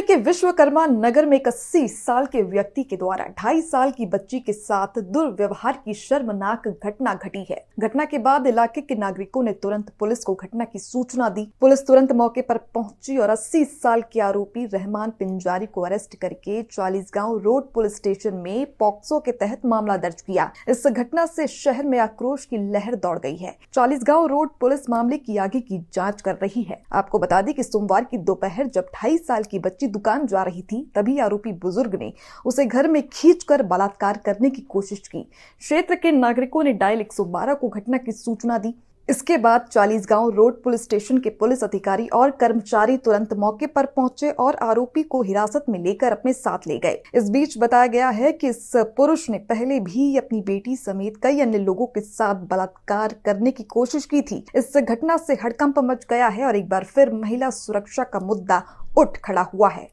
जिले के विश्वकर्मा नगर में एक 80 साल के व्यक्ति के द्वारा 2.5 साल की बच्ची के साथ दुर्व्यवहार की शर्मनाक घटना घटी है। घटना के बाद इलाके के नागरिकों ने तुरंत पुलिस को घटना की सूचना दी। पुलिस तुरंत मौके पर पहुंची और 80 साल के आरोपी रहमान पिंजारी को अरेस्ट करके 40 गांव रोड पुलिस स्टेशन में पॉक्सो के तहत मामला दर्ज किया। इस घटना से शहर में आक्रोश की लहर दौड़ गई है। 40 गांव रोड पुलिस मामले की आगे की जाँच कर रही है। आपको बता दें कि सोमवार की दोपहर जब 2.5 साल की बच्ची दुकान जा रही थी, तभी आरोपी बुजुर्ग ने उसे घर में खींचकर बलात्कार करने की कोशिश की। क्षेत्र के नागरिकों ने डायल 112 को घटना की सूचना दी। इसके बाद 40 गांव रोड पुलिस स्टेशन के पुलिस अधिकारी और कर्मचारी तुरंत मौके पर पहुंचे और आरोपी को हिरासत में लेकर अपने साथ ले गए। इस बीच बताया गया है कि इस पुरुष ने पहले भी अपनी बेटी समेत कई अन्य लोगों के साथ बलात्कार करने की कोशिश की थी। इस घटना से हड़कंप मच गया है और एक बार फिर महिला सुरक्षा का मुद्दा उठ खड़ा हुआ है।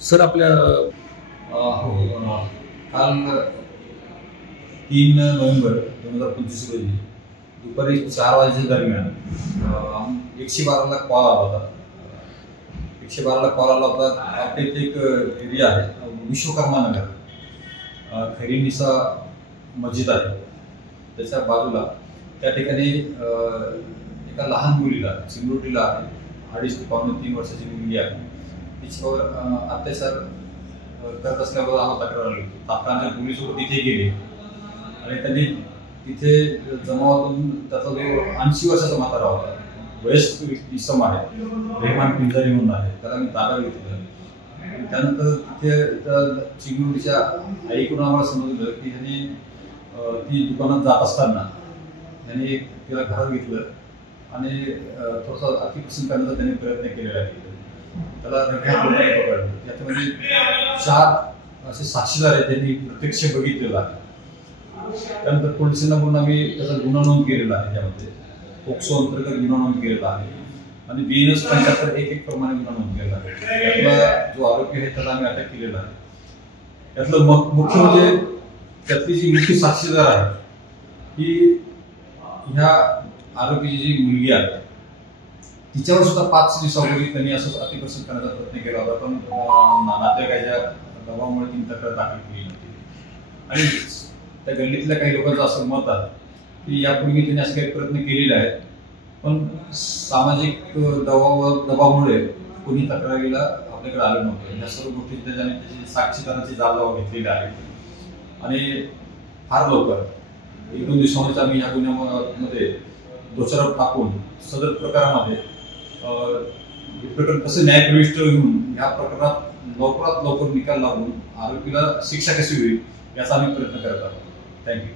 सर, आपल्या काल 3 नोव्हेंबर 2025 रोजी दुपारी 4 वाजेच्या दरम्यान 112ला कॉल आला होता। 112ला कॉल आला होता। आपल्या इथे एक एरिया आहे विश्वकर्मा नगर, खैरीनिसा मस्जिद आहे, त्याच्या बाजूला त्या ठिकाणी एका लहान मुलीला चिमुरडीला 2.5 ते 3 वर्षाची मुलगी आहे, तिच्यावर अत्याचार करत असल्यावर आम्हाला तक्रार आली। तात्काळ पोलीस तिथे गेले आणि त्यांनी तिथे जमावातून त्याचा जो 80 वर्षाचा म्हातारा होता, वयस्क इसम आहे, रहमान पिंजारी म्हणून आहे, त्याला मी ताब्यात घेतलं। त्यानंतर तिथे चिमुरडीच्या आईकडून आम्हाला समजलं की ह्यांनी ती दुकानात जात असताना त्यांनी तिला घरात घेतलं आणि थोडासा अतिप्रसंग करण्याचा त्यांनी प्रयत्न केलेला आहे। त्याला पकडलं। याच्यामध्ये 4 असे साक्षीदार आहेत, त्यांनी प्रत्यक्ष बघितलेलं आहे। त्यानंतर पोलिसांना म्हणून आम्ही त्याचा गुन्हा नोंद केलेला आहे। त्यामध्ये पोक्सो अंतर्गत गुन्हा नोंद केलेला आहे आणि BNS 75-1 प्रमाणे गुन्हा नोंद केलेला आहे। यातला जो आरोपी आहे त्याला आम्ही अटक केलेला आहे। यातलं मुख्य म्हणजे त्यातली जी मुख्य साक्षीदार आहे ही ह्या आरोपीची जी मुलगी आहे, तिच्यावर सुद्धा 5 दिवसापूर्वी त्यांनी असं अतिप्रसंग करण्याचा प्रयत्न केला होता, पण नातेवाईकाच्या दबावामुळे तिने तक्रार दाखल केली नव्हती। आणि त्या गल्लीतल्या काही लोकांचं असं मत आहे की यापूर्वी त्यांनी असे काही प्रयत्न केलेले आहेत, पण सामाजिक दबावामुळे कोणी तक्रारीला आपल्याकडे आलं नव्हतं। या सर्व गोष्टी त्याच्याने त्याची साक्षीदाराची जागा घेतलेली आहे आणि फार लवकर 1-2 दिवसांमध्ये आम्ही या गुन्ह्यामध्ये दोषारोप टाकून सदर प्रकारामध्ये प्रकरण कसे न्यायप्रविष्ट होऊन या प्रकरणात लवकरात लवकर निकाल लागून आरोपीला शिक्षा कशी होईल याचा आम्ही प्रयत्न करत आहोत। थँक्यू।